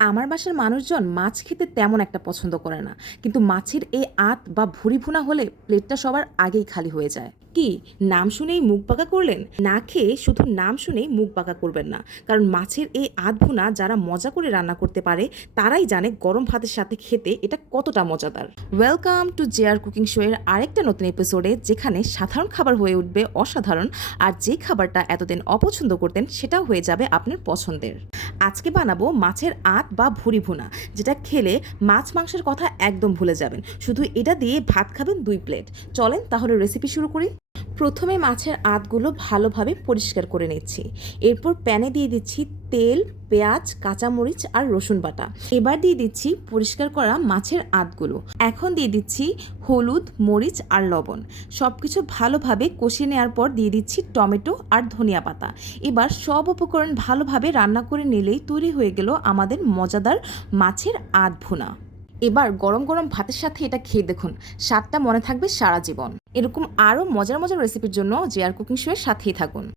আমার বাসার মানুষজন মাছ খেতে তেমন একটা পছন্দ করে না, কিন্তু মাছের এই আঁত বা ভুঁড়ি ভুনা হলে প্লেটটা সবার আগেই খালি হয়ে যায়। কি, নাম শুনেই মুখ বাঁকা করলেন? না খেয়ে শুধু নাম শুনেই মুখ বাঁকা করবেন না, কারণ মাছের এই আঁত ভুনা যারা মজা করে রান্না করতে পারে তারাই জানে গরম ভাতের সাথে খেতে এটা কতটা মজাদার। Welcome to JR cooking show এর আরেকটা নতুন এপিসোডে, যেখানে সাধারণ খাবার হয়ে উঠবে অসাধারণ, আর যে খাবারটা এতদিন অপছন্দ করতেন সেটাও হয়ে যাবে আপনার পছন্দের। আজকে বানাবো মাছের আঁত বা ভুঁড়ি ভুনা, যেটা খেলে মাছ মাংসের কথা একদম ভুলে যাবেন। শুধু এটা দিয়ে ভাত খাবেন 2 প্লেট। চলেন তাহলে রেসিপি শুরু করি। প্রথমে মাছের আঁতগুলো ভালোভাবে পরিষ্কার করে নিচ্ছি। এরপর প্যানে দিয়ে দিচ্ছি তেল, পেঁয়াজ, কাঁচামরিচ আর রসুন বাটা। এবার দিয়ে দিচ্ছি পরিষ্কার করা মাছের আঁতগুলো। এখন দিয়ে দিচ্ছি হলুদ, মরিচ আর লবণ। সব কিছু ভালোভাবে কষিয়ে নেওয়ার পর দিয়ে দিচ্ছি টমেটো আর ধনিয়া পাতা। এবার সব উপকরণ ভালোভাবে রান্না করে নিলেই তৈরি হয়ে গেল আমাদের মজাদার মাছের আঁত ভুনা। এবার গরম গরম ভাতের সাথে এটা খেয়ে দেখুন, স্বাদটা মনে থাকবে সারা জীবন। এরকম আরও মজার মজার রেসিপির জন্য জেআর কুকিং শো এর সাথেই থাকুন।